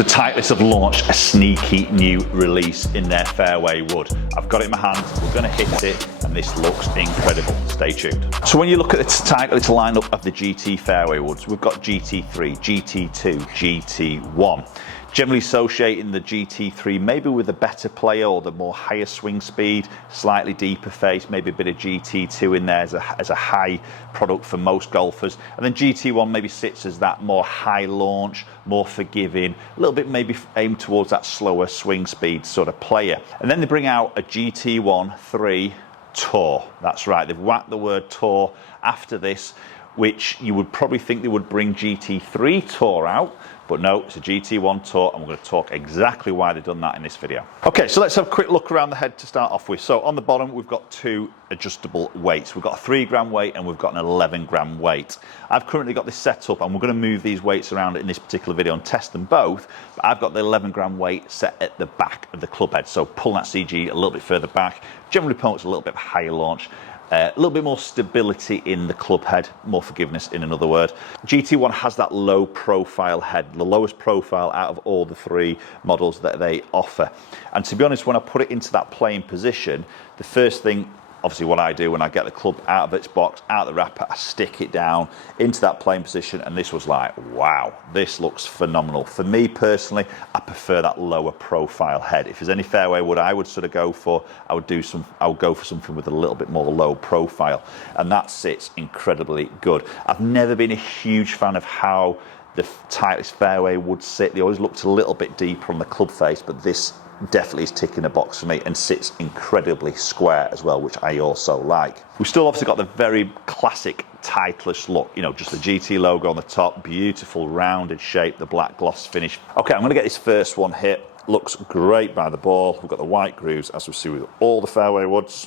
So Titleist have launched a sneaky new release in their fairway wood. I've got it in my hand, we're going to hit it, and this looks incredible. Stay tuned. So when you look at the Titleist lineup of the GT fairway woods, we've got GT3, GT2, GT1. Generally associating the GT3 maybe with a better player or the more higher swing speed, slightly deeper face, maybe a bit of GT2 in there as a high product for most golfers. And then GT1 maybe sits as that more high launch, more forgiving, a little bit maybe aimed towards that slower swing speed sort of player. And then they bring out a GT1 3 Tour. That's right, they've whacked the word Tour after this, which you would probably think they would bring GT3 Tour out, but no, it's a GT1 Tour, and we're going to talk exactly why they've done that in this video. Okay, so let's have a quick look around the head to start off with. So on the bottom, we've got two adjustable weights. We've got a 3 gram weight and we've got an 11 gram weight. I've currently got this set up, and we're going to move these weights around in this particular video and test them both. But I've got the 11 gram weight set at the back of the club head, so pulling that CG a little bit further back, generally promotes a little bit of higher launch. A little bit more stability in the club head, more forgiveness in another word. GT1 has that low profile head, the lowest profile out of all the 3 models that they offer. And to be honest, when I put it into that playing position, the first thing, obviously what I do when I get the club out of its box, out of the wrapper, I stick it down into that playing position, and this was like, wow, this looks phenomenal. For me personally, I prefer that lower profile head. If there's any fairway wood I would sort of go for, I would go for something with a little bit more low profile, and that sits incredibly good. I've never been a huge fan of how the Titleist fairway would sit. They always looked a little bit deeper on the club face, but this definitely is ticking a box for me and sits incredibly square as well, which I also like. We've still obviously got the very classic Titleist look, you know, just the GT logo on the top, beautiful rounded shape, the black gloss finish. Okay, I'm going to get this first one hit. Looks great by the ball. We've got the white grooves, as we see with all the fairway woods.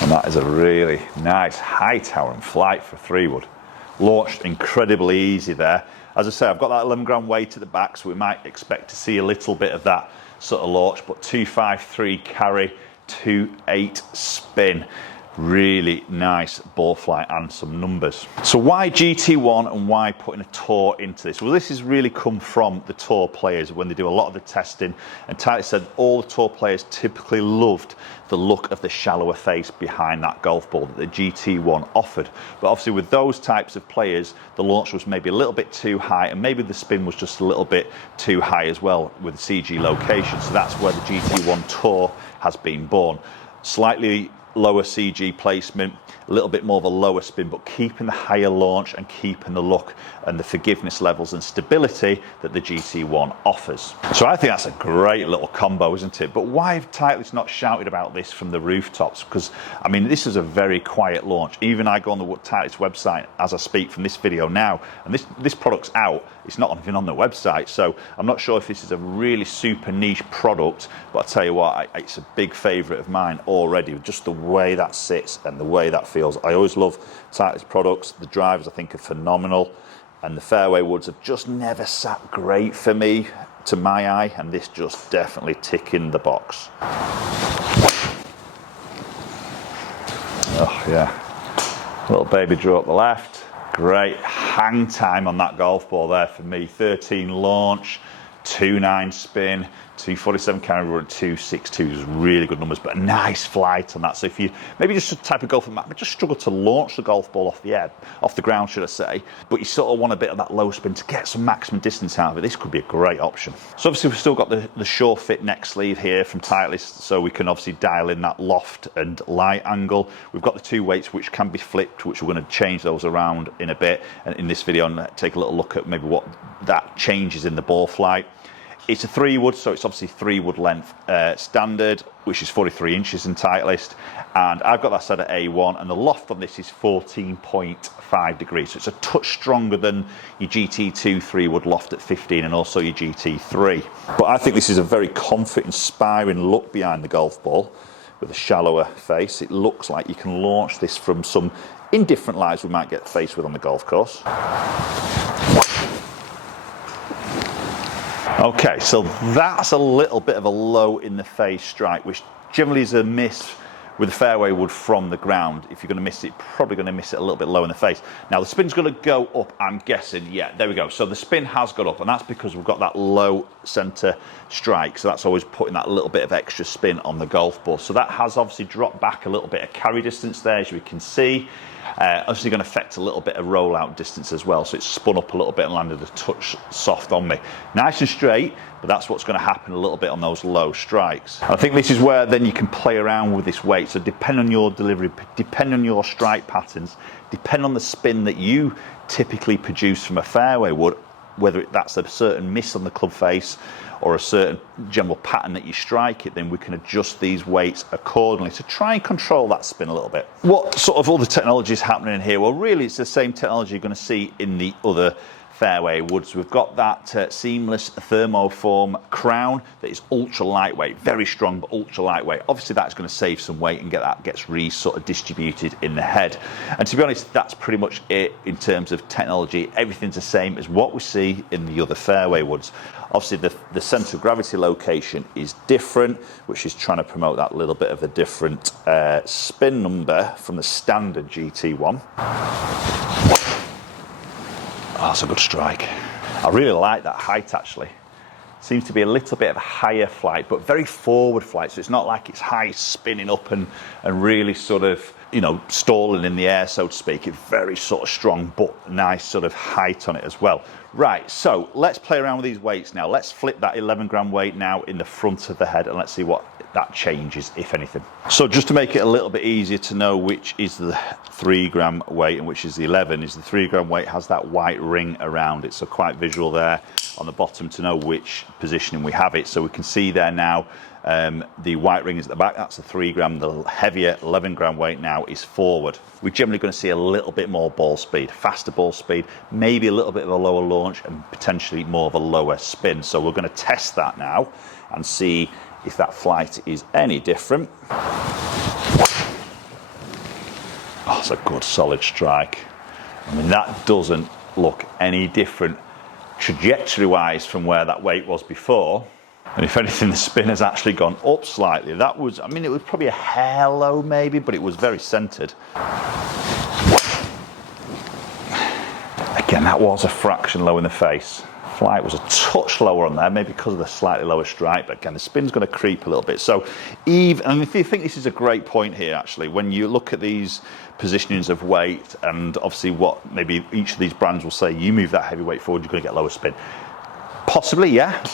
And that is a really nice high towering flight for 3 wood. Launched incredibly easy there. As I say, I've got that 11 gram weight at the back, so we might expect to see a little bit of that sort of launch, but 253 carry, 28 spin. Really nice ball flight and some numbers. So why GT1 and why putting a Tour into this? Well, this has really come from the Tour players when they do a lot of the testing, and Titleist said all the Tour players typically loved the look of the shallower face behind that golf ball that the GT1 offered. But obviously with those types of players, the launch was maybe a little bit too high, and maybe the spin was just a little bit too high as well with the CG location. So that's where the GT1 Tour has been born. Slightly lower CG placement, a little bit more of a lower spin, but keeping the higher launch and keeping the look and the forgiveness levels and stability that the GT1 offers. So I think that's a great little combo, isn't it? But why have Titleist not shouted about this from the rooftops? Because, I mean, this is a very quiet launch. Even I go on the Titleist website as I speak from this video now, and this product's out. It's not even on the website, so I'm not sure if this is a really super niche product, but I tell you what, it's a big favourite of mine already, just the way that sits and the way that feels. I always love Titleist products. The drivers I think are phenomenal, and the fairway woods have just never sat great for me, to my eye, and this just definitely ticking the box. Oh yeah, little baby draw up the left. Great hang time on that golf ball there for me. 13 launch, 2.9 spin, 247 carry, we're at 262 is really good numbers, but a nice flight on that. So if you maybe just a type of golfer might just struggle to launch the golf ball off the ground, should I say, but you sort of want a bit of that low spin to get some maximum distance out of it, this could be a great option. So obviously we've still got the Sure Fit neck sleeve here from Titleist, so we can obviously dial in that loft and light angle. We've got the 2 weights which can be flipped, which we're going to change those around in a bit, and in this video and take a little look at maybe what that changes in the ball flight. It's a 3 wood, so it's obviously 3 wood length standard, which is 43 inches in Titleist. And I've got that set at A1, and the loft on this is 14.5 degrees. So it's a touch stronger than your GT2 3 wood loft at 15 and also your GT3. But I think this is a very confident, inspiring look behind the golf ball with a shallower face. It looks like you can launch this from some indifferent lies we might get faced with on the golf course. Okay, so that's a little bit of a low in the face strike, which generally is a miss with the fairway wood from the ground, if you're going to miss it, probably going to miss it a little bit low in the face. Now the spin's going to go up, I'm guessing. Yeah, there we go. So the spin has got up, and that's because we've got that low centre strike. So that's always putting that little bit of extra spin on the golf ball. So that has obviously dropped back a little bit of carry distance there, as we can see. Obviously going to affect a little bit of rollout distance as well. So it's spun up a little bit and landed a touch soft on me. Nice and straight, but that's what's going to happen a little bit on those low strikes. And I think this is where then you can play around with this weight. So depend on your delivery, depend on your strike patterns, depend on the spin that you typically produce from a fairway wood, whether that's a certain miss on the club face or a certain general pattern that you strike it, then we can adjust these weights accordingly to try and control that spin a little bit. What sort of other technology is happening in here? Well, really it's the same technology you're going to see in the other fairway woods. We've got that seamless thermoform crown that is ultra lightweight, very strong but ultra lightweight. Obviously that's going to save some weight and gets sort of distributed in the head. And to be honest, that's pretty much it in terms of technology. Everything's the same as what we see in the other fairway woods. Obviously the centre of gravity location is different, which is trying to promote that little bit of a different spin number from the standard GT1. Oh, that's a good strike. I really like that height actually. Seems to be a little bit of a higher flight, but very forward flight. So it's not like it's high spinning up and really sort of, you know, stalling in the air, so to speak. It's very sort of strong, but nice sort of height on it as well. Right, so let's play around with these weights now. Let's flip that 11 gram weight now in the front of the head and let's see what that changes, if anything. So just to make it a little bit easier to know which is the 3 gram weight and which is the 11, is the 3 gram weight has that white ring around it. So quite visual there on the bottom to know which positioning we have it. So we can see there now the white ring is at the back, that's the 3 gram. The heavier 11 gram weight now is forward. We're generally going to see a little bit more ball speed, faster ball speed, maybe a little bit of a lower launch and potentially more of a lower spin. So we're going to test that now and see if that flight is any different. Oh, it's a good solid strike. I mean, that doesn't look any different trajectory wise from where that weight was before. And if anything, the spin has actually gone up slightly. That was, I mean, it was probably a hair low maybe, but it was very centered. Again, that was a fraction low in the face. Flight was a touch lower on there, maybe because of the slightly lower strike, but again, the spin's going to creep a little bit. So even, and if you think this is a great point here, actually, when you look at these positionings of weight, and obviously what maybe each of these brands will say, you move that heavy weight forward, you're going to get lower spin. Possibly, yeah,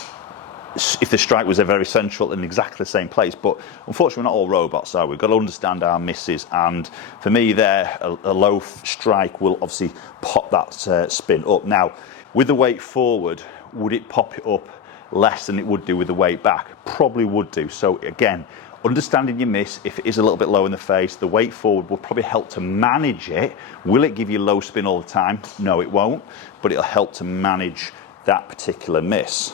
if the strike was very central in exactly the same place, but unfortunately we're not all robots, are we? We've got to understand our misses, and for me there, a low strike will obviously pop that spin up. Now, with the weight forward, would it pop it up less than it would do with the weight back? Probably would do. So again, understanding your miss, if it is a little bit low in the face, the weight forward will probably help to manage it. Will it give you low spin all the time? No, it won't, but it'll help to manage that particular miss.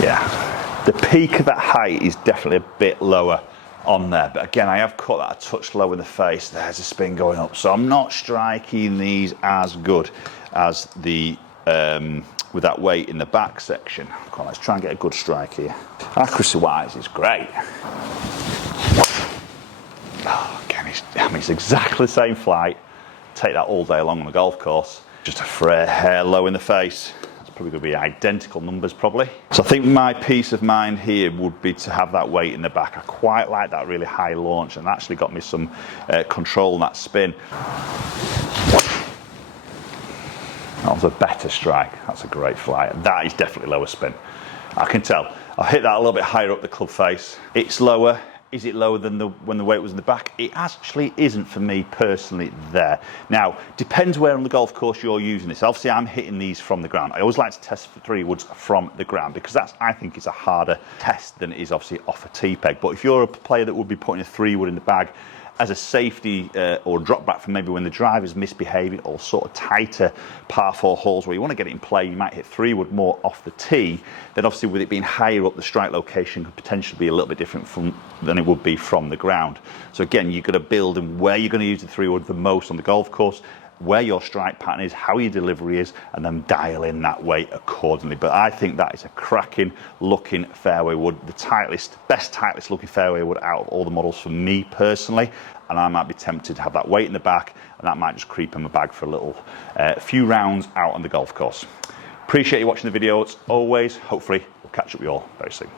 Yeah, the peak of that height is definitely a bit lower on there, but again, I have caught that a touch low in the face. There's a spin going up, so I'm not striking these as good as the with that weight in the back section. Come on, let's try and get a good strike here. Accuracy wise is great. Oh, again, it's exactly the same flight. Take that all day long on the golf course. Just a frail hair low in the face. Probably going to be identical numbers probably. So I think my peace of mind here would be to have that weight in the back. I quite like that really high launch and actually got me some control on that spin. That was a better strike. That's a great flight. That is definitely lower spin. I can tell. I've hit that a little bit higher up the club face. It's lower. Is it lower than when the weight was in the back? It actually isn't for me personally there. Now, depends where on the golf course you're using this. Obviously, I'm hitting these from the ground. I always like to test for 3 woods from the ground because that's, I think, is a harder test than it is obviously off a tee peg. But if you're a player that would be putting a 3 wood in the bag as a safety or drop back from maybe when the driver's misbehaving or sort of tighter par 4 holes where you want to get it in play, you might hit 3 wood more off the tee. Then obviously with it being higher up, the strike location could potentially be a little bit different than it would be from the ground. So again, you've got to build in where you're going to use the 3 wood the most on the golf course where your strike pattern is, how your delivery is, and then dial in that weight accordingly. But I think that is a cracking looking fairway wood, the best Titleist looking fairway wood out of all the models for me personally. And I might be tempted to have that weight in the back, and that might just creep in my bag for a little few rounds out on the golf course. Appreciate you watching the video as always. Hopefully we'll catch up with you all very soon.